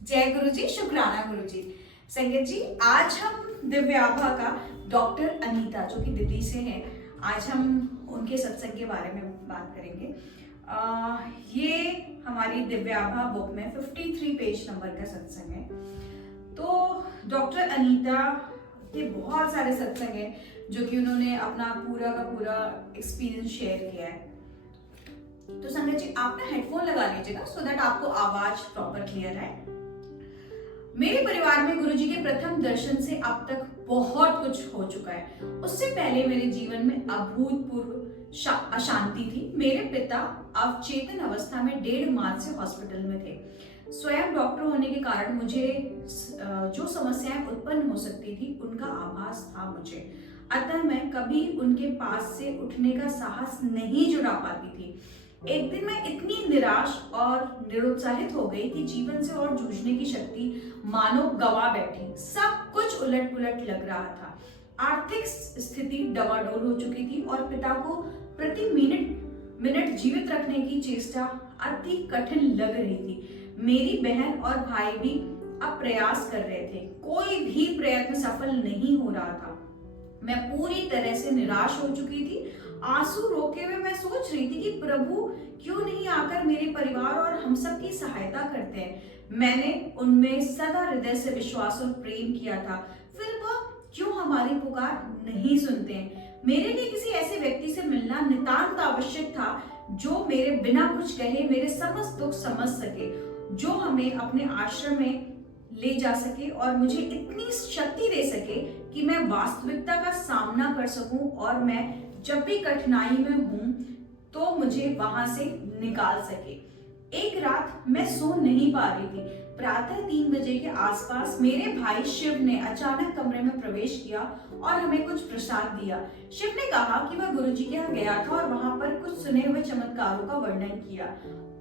जय गुरु जी, शुक्राना गुरु जी। संगत जी, आज हम दिव्याभा का डॉक्टर अनीता जो कि दिल्ली से हैं, आज हम उनके सत्संग के बारे में बात करेंगे। ये हमारी दिव्याभा बुक में 53 पेज नंबर का सत्संग है। तो डॉक्टर अनीता के बहुत सारे सत्संग हैं जो कि उन्होंने अपना पूरा का पूरा एक्सपीरियंस शेयर किया है। तो संगत जी, आप ना हेडफोन लगा लीजिएगा सो दैट आपको आवाज प्रॉपर क्लियर है। मेरे परिवार में गुरुजी के प्रथम दर्शन से अब तक बहुत कुछ हो चुका है। उससे पहले मेरे जीवन में अभूतपूर्व अशांति थी। मेरे पिता अवचेतन अवस्था में 1.5 माह से हॉस्पिटल में थे। स्वयं डॉक्टर होने के कारण मुझे जो समस्याएं उत्पन्न हो सकती थी उनका आभास था मुझे, अतः मैं कभी उनके पास से उठने का साहस नहीं जुटा पाती थी। एक दिन मैं इतनी निराश और निरुत्साहित हो गई कि जीवन से और जूझने की शक्ति मानो गवा बैठी। सब कुछ उलट पुलट लग रहा था। आर्थिक स्थिति डवाडोल हो चुकी थी और पिता को प्रति मिनट जीवित रखने की चेष्टा अति कठिन लग रही थी। मेरी बहन और भाई भी अब प्रयास कर रहे थे, कोई भी प्रयत्न सफल नहीं हो रहा था। मैं पूरी तरह से निराश हो चुकी थी। आंसू रोके हुए मैं सोच रही थी कि प्रभु क्यों नहीं आकर मेरे परिवार और हम सब की सहायता करते हैं। मैंने उनमें सदा हृदय से विश्वास और प्रेम किया था, फिर वह क्यों हमारी पुकार नहीं सुनते हैं। मेरे लिए किसी ऐसे व्यक्ति से मिलना नितांत आवश्यक था जो मेरे बिना कुछ कहे मेरे समस्त दुख समझ सके, जो हमें अपने आश्रम में ले जा सके और मुझे इतनी शक्ति दे सके कि मैं वास्तविकता का सामना कर सकूं और मैं जब भी कठिनाई में हूं तो मुझे वहां से निकाल सके। एक रात मैं सो नहीं पा रही थी। प्रातः 3 बजे के आसपास मेरे भाई शिव ने अचानक कमरे में प्रवेश किया और हमें कुछ प्रसाद दिया। शिव ने कहा कि वह गुरुजी के यहाँ गया था और वहां पर कुछ सुने हुए चमत्कारों का वर्णन किया।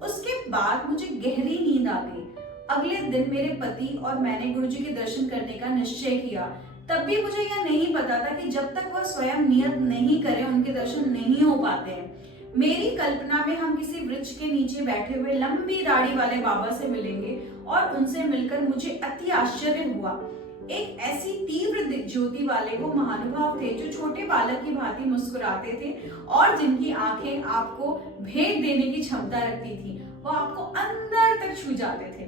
उसके बाद मुझे गहरी नींद आ गई। अगले दिन मेरे पति और मैंने गुरुजी के दर्शन करने का निश्चय किया। तब भी मुझे यह नहीं पता था कि जब तक वह स्वयं नियत नहीं करे उनके दर्शन नहीं हो पाते हैं। मेरी कल्पना में हम किसी वृक्ष के नीचे बैठे हुए लंबी दाढ़ी वाले बाबा से मिलेंगे और उनसे मिलकर मुझे अति आश्चर्य हुआ। एक ऐसी तीव्र ज्योति वाले वो महानुभाव थे जो छोटे बालक की भांति मुस्कुराते थे और जिनकी आंखें आपको भेद देने की क्षमता रखती थी। वो आपको अंदर तक छू जाते थे।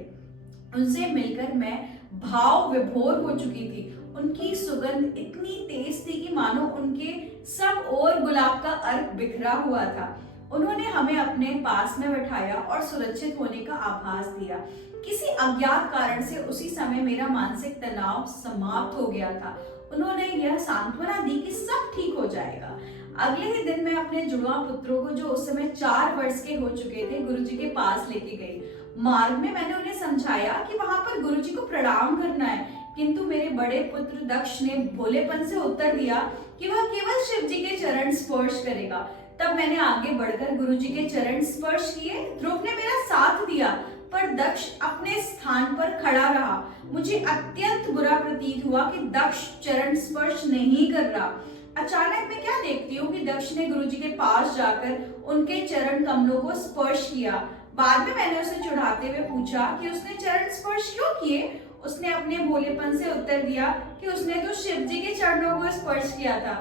उनसे मिलकर मैं भाव विभोर हो चुकी थी। उनकी सुगंध इतनी तेज थी कि मानो उनके सब ओर गुलाब का अर्क बिखरा हुआ था। उन्होंने हमें अपने पास में बैठाया और सुरक्षित होने का आभास दिया। किसी अज्ञात कारण से उसी समय मेरा मानसिक तनाव समाप्त हो गया था। उन्होंने यह सांत्वना दी कि सब ठीक हो जाएगा। अगले ही दिन मैं अपने जुड़वा पुत्रों को जो उस समय 4 वर्ष के हो चुके थे गुरुजी के पास लेके गई। मार्ग में मैंने उन्हें समझाया कि वहां पर गुरुजी को प्रणाम करना है, किंतु मेरे बड़े पुत्र दक्ष ने भोलेपन से उत्तर दिया कि वह केवल शिव जी के चरण स्पर्श करेगा। तब मैंने आगे बढ़कर गुरुजी के चरण स्पर्श किए। ध्रुव ने मेरा साथ दिया पर दक्ष अपने स्थान पर खड़ा रहा। मुझे अत्यंत बुरा प्रतीत हुआ कि दक्ष चरण स्पर्श नहीं कर रहा। अचानक मैं क्या देखती हूँ कि दक्ष ने गुरुजी के पास जाकर उनके चरण कमलों को स्पर्श किया। बाद में मैंने उसे चिढ़ाते हुए पूछा कि उसने चरण स्पर्श क्यों किए। उसने अपने भोलेपन से उत्तर दिया कि उसने तो शिव जी के चरणों को स्पर्श किया था।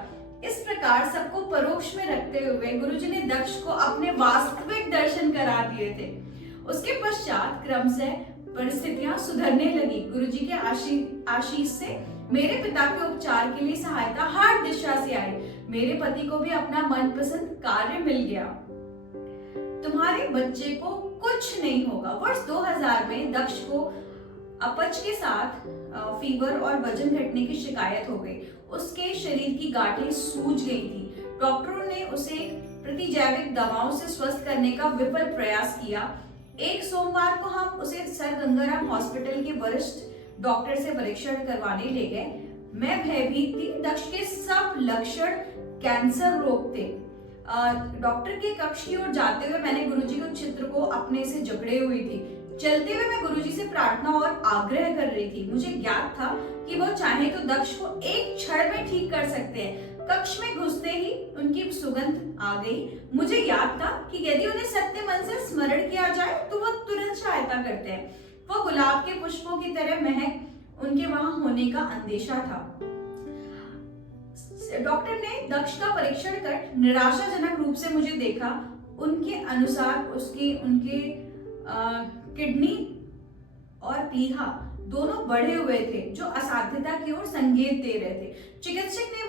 इस प्रकार सबको परोक्ष में रखते हुए गुरुजी ने दक्ष को अपने वास्तविक दर्शन करा दिए थे। उसके पश्चात क्रमशः परिस्थितियां सुधरने लगी। गुरुजी के आशीष से मेरे पिता के उपचार के लिए सहायता हर दिशा से आई। मेरे पति को भी अपना मनपसंद कार्य मिल गया। तुम्हारे बच्चे को कुछ नहीं होगा। वर्ष 2000 में दक्ष को अपच के साथ फीवर और वजन घटने की शिकायत हो गई। उसके शरीर की गांठें सूज गई थी। डॉक्टरों ने उसे प्रतिजैविक दवाओं से स्वस्थ करने का विफल प्रयास किया। एक सोमवार को हम उसे सर गंगाराम हॉस्पिटल के वरिष्ठ डॉक्टर से परीक्षण करवाने ले गए। मैं भयभीत थी। दक्ष के सब लक्षण कैंसर रोग थे। डॉक्टर के कक्ष की ओर जाते हुए मैंने गुरुजी के चित्र को अपने से जकड़े हुई थी। चलते हुए मैं गुरुजी से प्रार्थना और आग्रह कर रही थी। मुझे ज्ञात था कि वो चाहे तो दक्ष को एक क्षण में ठीक कर सकते हैं। कक्ष में घुसते ही उनकी सुगंध आ गई। मुझे याद था कि यदि उन्हें सत्य मन से स्मरण किया जाए तो वह तुरंत सहायता करते हैं। वो गुलाब के पुष्पों की तरह महक उनके वहां होने का अंदेशा था। डॉक्टर ने दक्ष का परीक्षण कर निराशाजनक रूप से मुझे देखा। उनके अनुसार उनके किडनी और प्लीहा दोनों बढ़े हुए थे, जो असाध्यता की ओर संकेत दे रहे थे। चिकित्सक ने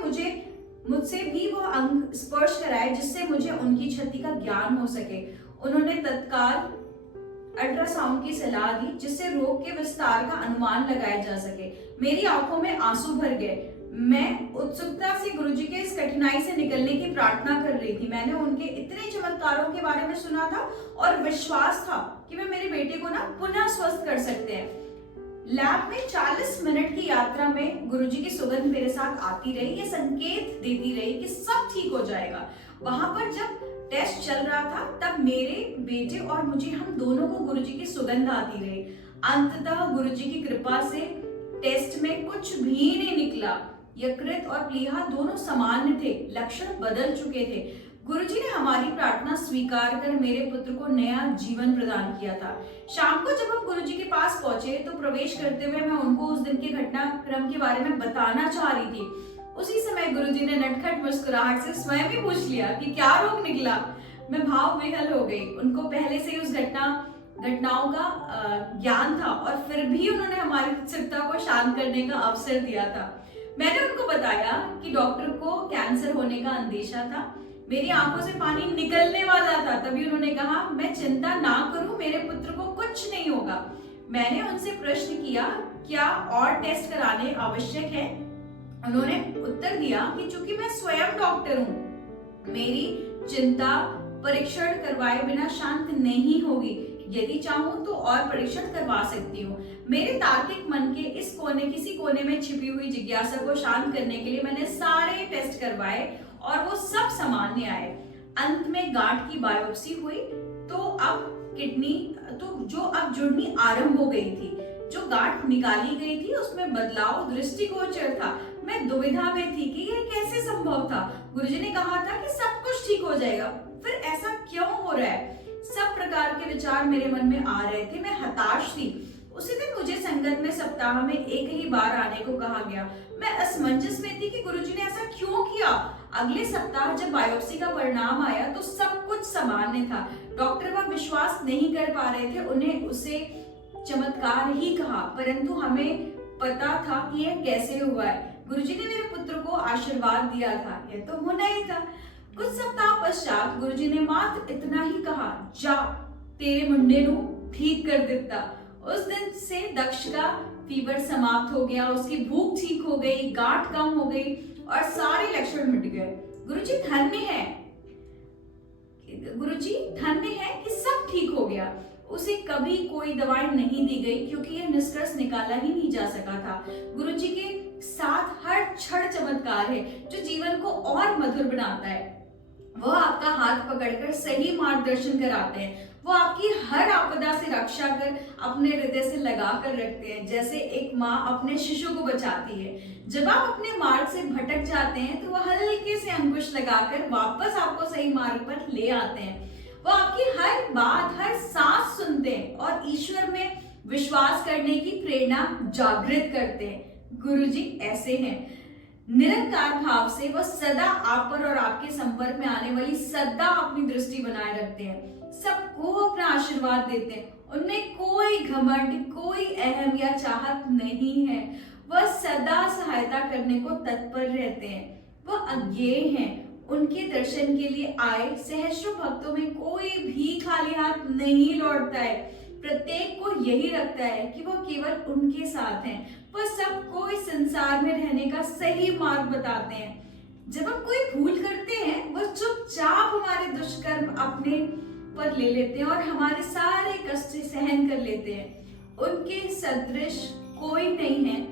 मुझसे भी वो अंग स्पर्श कराए जिससे मुझे उनकी क्षति का ज्ञान हो सके। उन्होंने तत्काल अल्ट्रासाउंड की सलाह दी जिससे रोग के विस्तार का अनुमान लगाया जा सके। मेरी आंखों में आंसू भर गए। मैं उत्सुकता से गुरुजी के इस कठिनाई से निकलने की प्रार्थना कर रही थी। मैंने उनके इतने चमत्कारों के बारे में सुना था और विश्वास था कि वे मेरे बेटे को ना पुनः स्वस्थ कर सकते हैं। लैब में 40 मिनट की यात्रा में गुरुजी की सुगंध मेरे साथ आती रही, ये संकेत देती रही कि सब ठीक हो जाएगा। वहां पर जब टेस्ट चल रहा था तब मेरे बेटे और मुझे, हम दोनों को गुरुजी की सुगंध आती रही। अंततः गुरुजी की कृपा से टेस्ट में कुछ भी नहीं निकला। यकृत और प्लीहा दोनों सामान्य थे, लक्षण बदल चुके थे। गुरुजी ने हमारी प्रार्थना स्वीकार कर मेरे पुत्र को नया जीवन प्रदान किया था। शाम को जब हम गुरुजी के पास पहुंचे तो प्रवेश करते हुए मैं उनको उस दिन के घटनाक्रम के बारे में बताना चाह रही थी। उसी समय गुरुजी ने नटखट मुस्कुराहट से स्वयं ही पूछ लिया कि क्या रोग निकला। मैं भाव विह्वल हो गई। उनको पहले से ही उस घटनाओं का ज्ञान था और फिर भी उन्होंने हमारी उत्सुकता को शांत करने का अवसर दिया था। मैंने उनको बताया कि डॉक्टर को कैंसर होने का अंदेशा था। मेरी आंखों से पानी निकलने वाला था। तभी उन्होंने कहा, मैं चिंता ना करूं, मेरे पुत्र को कुछ नहीं होगा। मैंने उनसे प्रश्न किया, क्या और टेस्ट कराने आवश्यक है? उन्होंने उत्तर दिया कि चूंकि मैं स्वयं डॉक्टर हूं, मेरी चिंता परीक्षण करवाए बिना शांत नहीं होगी। यदि चाहूं तो और परीक्षण करवा सकती हूँ। मेरे तार्किक मन के किसी कोने में छिपी हुई जिज्ञासा को शांत करने के लिए मैंने सारे टेस्ट करवाए और वो सब सामान्य आए। अंत में गांठ की बायोप्सी हुई तो अब जुड़नी आरंभ हो गई थी। जो गांठ निकाली गई थी उसमें बदलाव दृष्टिगोचर था। मैं दुविधा में थी कि यह कैसे संभव था। गुरुजी ने कहा था कि सब कुछ ठीक हो जाएगा, फिर ऐसा क्यों हो रहा है? सब प्रकार के विचार मेरे मन में आ रहे थे। मैं हताश थी। उसी दिन मुझे संगत में सप्ताह में एक ही बार आने को कहा गया। मैं असमंजस में थी कि गुरुजी ने ऐसा क्यों किया। अगले सप्ताह जब बायोप्सी का परिणाम आया तो सब कुछ सामान्य था। डॉक्टर वह विश्वास नहीं कर पा रहे थे। उन्हें उसे चमत्कार ही कहा, परंतु हमें पता था कि यह कैसे हुआ है। गुरुजी ने मेरे पुत्र को आशीर्वाद दिया था, यह तो होना ही था। कुछ सप्ताह पश्चात गुरुजी ने मात्र इतना ही कहा, जा तेरे मुंडे नू ठीक कर दिता। उस दिन से दक्ष का फीवर समाप्त हो गया, उसकी भूख ठीक हो गई, गांठ कम हो गई और सारे लक्षण मिट गए। गुरुजी धन्य है कि सब ठीक हो गया। उसे कभी कोई दवाई नहीं दी गई क्योंकि यह निष्कर्ष निकाला ही नहीं जा सका था। गुरुजी के साथ हर क्षण चमत्कार है जो जीवन को और मधुर बनाता है। वह आपका हाथ पकड़कर सही मार्गदर्शन कराते हैं। वो आपकी हर आपदा से रक्षा कर अपने हृदय से लगा कर रखते हैं, जैसे एक माँ अपने शिशु को बचाती है। जब आप अपने मार्ग से भटक जाते हैं तो वह हल्के से अंकुश लगाकर वापस आपको सही मार्ग पर ले आते हैं। वो आपकी हर बात, हर सांस सुनते हैं और ईश्वर में विश्वास करने की प्रेरणा जागृत करते हैं। गुरुजी ऐसे हैं। निरंकार भाव से वह सदा आप पर और आपके संपर्क में आने वाली सदा अपनी दृष्टि बनाए रखते हैं। सबको अपना आशीर्वाद देते हैं। उनमें कोई घमंड, कोई अहम या चाहत नहीं है। वह सदा सहायता करने को तत्पर रहते हैं। वह अज्ञेय हैं। उनके दर्शन के लिए आए सहस्रों भक्तों में कोई भी खाली हाथ नहीं लौटता है। प्रत्येक को यही लगता है कि वो केवल उनके साथ हैं। वह सबको इस संसार में रहने का सही मार्ग बताते हैं। जब हम कोई भूल करते हैं वह चुपचाप हमारे दुष्कर्म अपने पर ले लेते हैं और हमारे सारे कष्ट सहन कर लेते हैं। उनके सदृश कोई नहीं है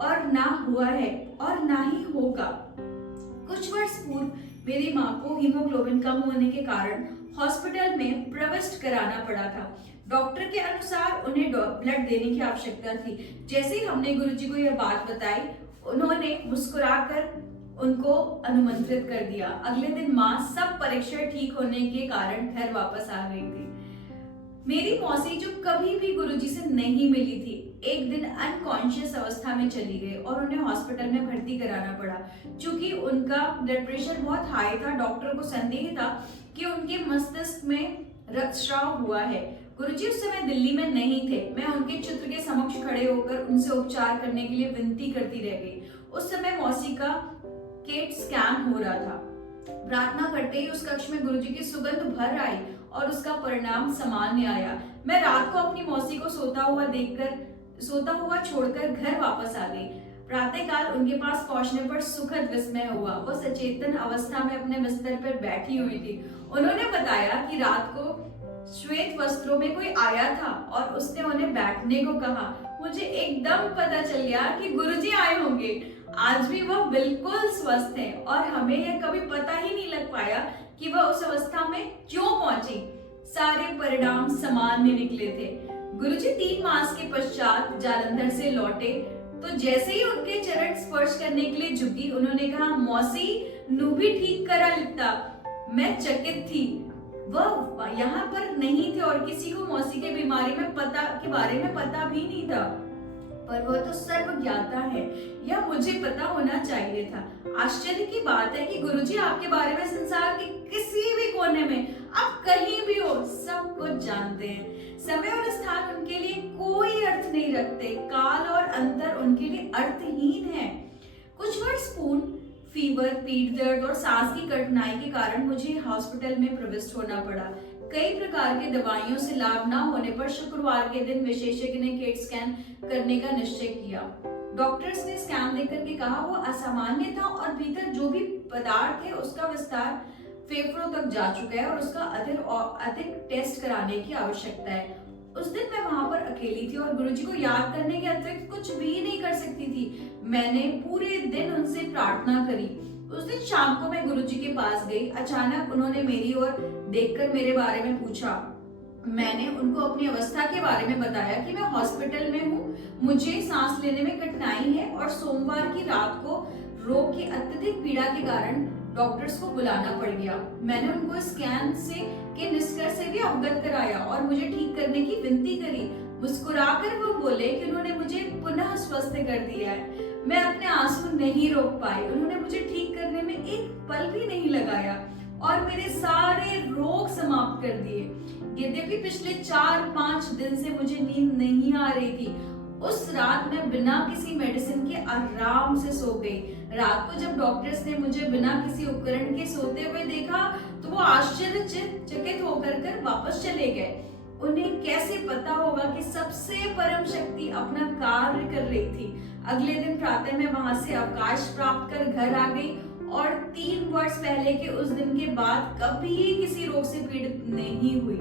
और ना हुआ है और ना ही होगा। कुछ वर्ष पूर्व मेरी माँ को हीमोग्लोबिन कम होने के कारण हॉस्पिटल में प्रविष्ट कराना पड़ा था। डॉक्टर के अनुसार उन्हें ब्लड देने की आवश्यकता थी। जैसे ही हमने गुरुजी को यह बात बताई, उन्होंने मुस्कुराकर उनको अनुमंत्रित कर दिया। अगले दिन माँ सब परीक्षण ठीक होने के कारण घर वापस आ गई थी। मेरी मौसी जो कभी भी गुरुजी से नहीं मिली थी, एक दिन अनकॉन्शियस अवस्था में चली गई और उन्हें हॉस्पिटल में भर्ती कराना पड़ा। क्योंकि उनका ब्लड प्रेशर बहुत हाई था, डॉक्टर को संदेह था कि उनके मस्तिष्क में रक्तस्राव हुआ है। गुरुजी उस समय दिल्ली में नहीं थे। मैं उनके चित्र के समक्ष खड़े होकर उनसे उपचार करने के लिए विनती करती रह गई। उस समय मौसी का केट स्कैन हो रहा था। प्रार्थना करते ही उस कक्ष में गुरुजी की सुगंध भर आई और उसका परिणाम सामान्य आया। मैं रात को अपनी मौसी को सोता हुआ छोड़कर घर वापस आ गई। प्रातःकाल उनके पास पहुंचने पर सुखद विस्मय हुआ। वो सचेतन अवस्था में अपने बिस्तर पर बैठी हुई थी। उन्होंने बताया कि रात को श्वेत वस्त्रों में कोई आया था और उसने उन्हें बैठने को कहा। मुझे एकदम पता चल गया कि गुरुजी आए होंगे। आज भी वह बिल्कुल स्वस्थ है और हमें यह कभी पता ही नहीं लग पाया कि वह उस अवस्था में क्यों पहुंची। सारे परिणाम सामान्य निकले थे। गुरुजी 3 मास के पश्चात जालंधर से लौटे तो जैसे ही उनके चरण स्पर्श करने के लिए झुकी, उन्होंने कहा, मौसी नू भी ठीक करा लिखता। मैं चकित थी। वह यहाँ पर नहीं थे और किसी को मौसी के बीमारी में बारे में पता भी नहीं था। पर वह तो सर्वज्ञाता है, यह मुझे पता होना चाहिए था। आश्चर्य की बात है कि गुरुजी आपके बारे में संसार के किसी भी कोने में, आप कहीं भी हो, सब कुछ जानते हैं। समय और स्थान उनके लिए कोई अर्थ नहीं रखते। काल और अंतर उनके लिए अर्थहीन है। कुछ वर्ष पूर्व फीवर, पीठ दर्द और सांस की कठिनाई के कारण मुझे हॉस्पिटल में प्रविष्ट होना पड़ा। कई प्रकार की दवाइयों से लाभ न होने पर शुक्रवार के दिन विशेषज्ञ ने केट स्कैन करने का निश्चय किया। डॉक्टर्स ने स्कैन देखकर के कहा वो असामान्य था और भीतर जो भी पदार्थ है उसका विस्तार फेफड़ों तक जा चुका है और उसका अधिक टेस्ट कराने की आवश्यकता है। उस दिन मैं वहां पर अकेली थी और गुरुजी को याद करने के अतिरिक्त कुछ भी नहीं कर सकती थी। मैंने पूरे दिन उनसे प्रार्थना करी। उस दिन शाम को मैं गुरुजी के पास गई। अचानक उन्होंने मेरी ओर देखकर मेरे बारे में पूछा। मैंने उनको अपनी अवस्था के बारे में बताया कि मैं हॉस्पिटल में हूँ, मुझे सांस लेने में कठिनाई है और सोमवार की रात को रोग की अत्यधिक पीड़ा के कारण डॉक्टर्स को बुलाना पड़ गया। मैंने उनको स्कैन के निष्कर्ष से भी अवगत कराया और मुझे ठीक करने की विनती करी। मुस्कुराकर वो बोले कि उन्होंने मुझे पुनः स्वस्थ कर दिया है। मैं अपने आंसू नहीं रोक पाई। उन्होंने मुझे ठीक करने में एक पल भी नहीं लगाया और मेरे सारे रोग समाप्त कर दिए। यद्यपि पिछले 4-5 दिन से मुझे नींद नहीं आ रही थी, उस रात मैं बिना किसी मेडिसिन के आराम से सो गई। रात को जब डॉक्टर्स ने मुझे बिना किसी उपकरण के सोते हुए देखा तो वो आश्चर्यचकित होकर वापस चले गए। उन्हें कैसे पता होगा कि सबसे परम शक्ति अपना कार्य कर रही थी। अगले दिन प्रातः मैं वहां से अवकाश प्राप्त कर घर आ गई और 3 वर्ष पहले के उस दिन के बाद कभी किसी रोग से पीड़ित नहीं हुई।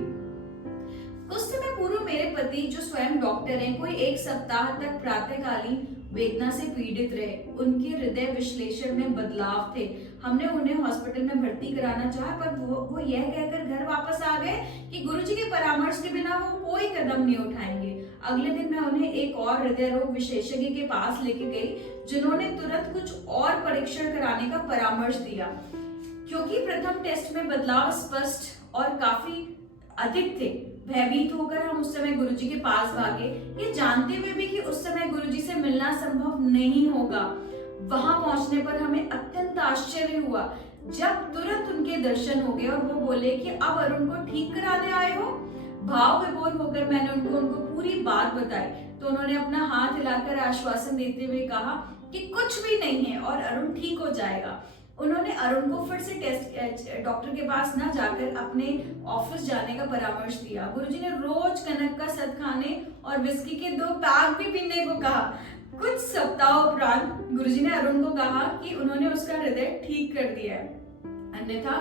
कुछ समय पूर्व मेरे पति जो स्वयं डॉक्टर हैं, कोई 1 सप्ताह तक प्रातःकालीन वेदना से पीड़ित रहे। उनके हृदय विश्लेषण में बदलाव थे। हमने उन्हें हॉस्पिटल में भर्ती कराना चाहा पर वो यह कहकर घर वापस आ गए कि गुरुजी के परामर्श के बिना वो कोई कदम नहीं उठाएंगे। अगले दिन मैं उन्हें एक और हृदय रोग विशेषज्ञ के पास लेके गई, जिन्होंने तुरंत कुछ और परीक्षण कराने का परामर्श दिया। क्योंकि प्रथम टेस्ट में बदलाव स्पष्ट और काफी अधिक थे, भयभीत होकर हम उस समय गुरुजी के पास भागे, ये जानते हुए भी कि उस समय गुरुजी से मिलना संभव नहीं होगा। वहां पहुंचने पर हमें अत्यंत आश्चर्य हुआ जब तुरंत उनके दर्शन हो गए और वो बोले कि अब अरुण को ठीक कराने आए हो। भाव विभोर होकर मैंने उनको पूरी बात बताई तो उन्होंने अपना हाथ हिलाकर आश्वासन देते हुए कहा कि कुछ भी नहीं है और अरुण ठीक हो जाएगा। उन्होंने अरुण को फिर से डॉक्टर के पास ना जाकर अपने ऑफिस जाने का परामर्श दिया। गुरुजी ने रोज कनक का सद खाने और विस्की के 2 पैक भी पीने को कहा। कुछ सप्ताह उपरांत गुरुजी ने अरुण को कहा कि उन्होंने उसका हृदय ठीक कर दिया है, अन्यथा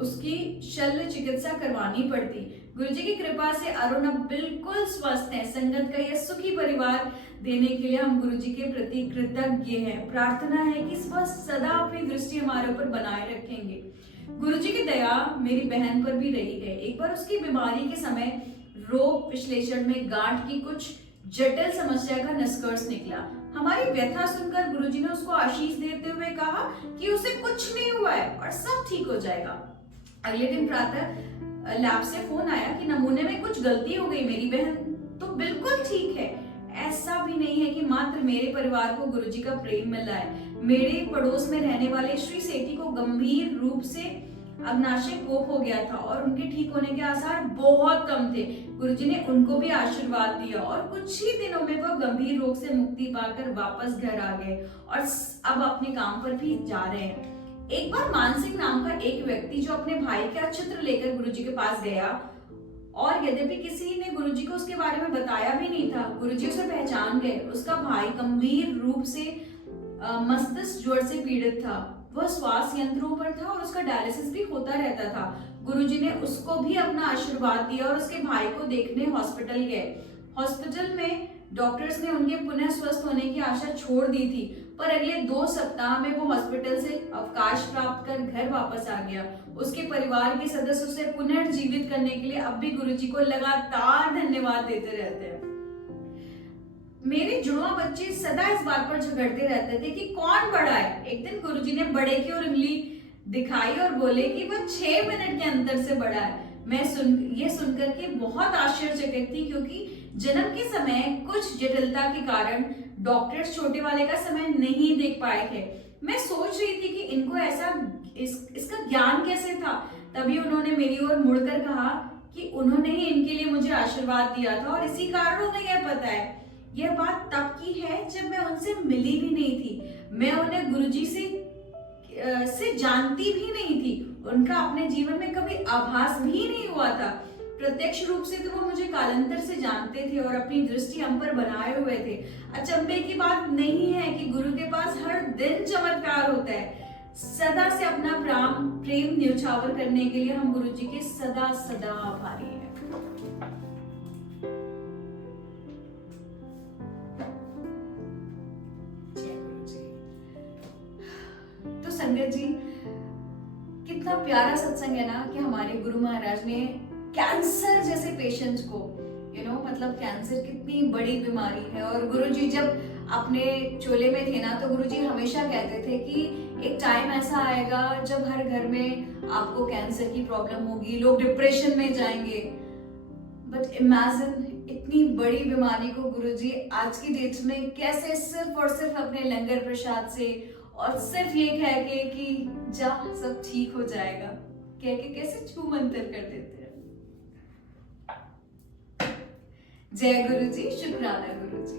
उसकी शल्य चिकित्सा करवानी पड़ती। गुरुजी की कृपा से अरुण अब बिल्कुल स्वस्थ है। संगत का यह सुखी परिवार देने के लिए हम गुरुजी के प्रति कृतज्ञ हैं। प्रार्थना है कि वह सदा अपनी दृष्टि हमारे ऊपर बनाए रखेंगे। गुरुजी की दया मेरी बहन पर भी रही है। एक बार उसकी बीमारी के समय रोग विश्लेषण में गांठ की कुछ जटिल समस्या का निष्कर्ष निकला। हमारी व्यथा सुनकर गुरुजी ने उसको आशीष देते हुए कहा कि उसे कुछ नहीं हुआ है और सब ठीक हो जाएगा। अगले दिन प्रातः लैब से फोन आया कि नमूने में कुछ गलती हो गई। मेरी बहन तो बिल्कुल ठीक है। ऐसा भी नहीं है कि मात्र मेरे परिवार को गुरुजी का प्रेम मिला है। मेरे पड़ोस में रहने वाले श्री सेठी को गंभीर रूप से अग्नाशय कोप हो गया था और उनके ठीक होने के आसार बहुत कम थे। गुरुजी ने उनको भी आशीर्वाद दिया और कुछ ही दिनों में वह गंभीर रोग से मुक्ति पाकर वापस घर आ गए और अब अपने काम पर भी जा रहे हैं। एक बार मानसिंह नाम का एक व्यक्ति जो अपने भाई का चित्र लेकर गुरुजी के पास गया और यद्यपि किसी ने गुरुजी को उसके बारे में बताया भी नहीं था, गुरुजी उसे पहचान गए। उसका भाई गंभीर रूप से मस्तिष्क ज्वर से पीड़ित था। वह श्वास यंत्रों पर था और उसका डायलिसिस भी होता रहता था। गुरुजी ने उसको भी अपना आशीर्वाद दिया और उसके भाई को देखने हॉस्पिटल गए। हॉस्पिटल में डॉक्टर्स ने उनके पुनः स्वस्थ होने की आशा छोड़ दी थी, पर अगले 2 सप्ताह में वो हॉस्पिटल से अवकाश प्राप्त कर घर वापस आ गया। उसके परिवार के सदस्य उसे पुनर्जीवित करने के लिए अब भी गुरुजी को लगातार धन्यवाद देते रहते हैं। मेरे जुड़वा बच्चे सदा इस बात पर झगड़ते रहते थे कि कौन बड़ा है। एक दिन गुरुजी ने बड़े की ओर उंगली दिखाई और बोले कि वह 6 मिनट के अंतर से बड़ा है। मैं ये सुनकर के बहुत आश्चर्यचकित थी, क्योंकि जन्म के समय कुछ जटिलता के कारण डॉक्टर्स छोटे वाले का समय नहीं देख पाए थे। मैं सोच रही थी कि इनको ऐसा इसका ज्ञान कैसे था। तभी उन्होंने मेरी ओर मुड़कर कहा कि उन्होंने ही इनके लिए मुझे आशीर्वाद दिया था और इसी कारण उन्हें यह पता है। यह बात तब की है जब मैं उनसे मिली भी नहीं थी। मैं उन्हें गुरुजी से जानती भी नहीं थी। उनका अपने जीवन में कभी आभास भी नहीं हुआ था। प्रत्यक्ष रूप से तो वो मुझे कालांतर से जानते थे और अपनी दृष्टि हम पर बनाए हुए थे। अचंभे की बात नहीं है कि गुरु के पास हर दिन चमत्कार होता है। सदा से अपना प्रेम न्यौछावर करने के लिए हम गुरुजी के सदा सदा आभारी हैं। तो संगत जी, कितना प्यारा सत्संग है ना कि हमारे गुरु महाराज ने कैंसर जैसे पेशेंट्स को मतलब कैंसर कितनी बड़ी बीमारी है, और गुरुजी जब अपने चोले में थे ना तो गुरुजी हमेशा कहते थे कि एक टाइम ऐसा आएगा जब हर घर में आपको कैंसर की प्रॉब्लम होगी, लोग डिप्रेशन में जाएंगे। बट इमेजिन इतनी बड़ी बीमारी को गुरुजी आज की डेट में कैसे सिर्फ और सिर्फ अपने लंगर प्रसाद से और सिर्फ ये कह के कि जा सब ठीक हो जाएगा कह के कैसे छू मंतर कर देते हैं। जय गुरुजी, शुक्राना गुरुजी।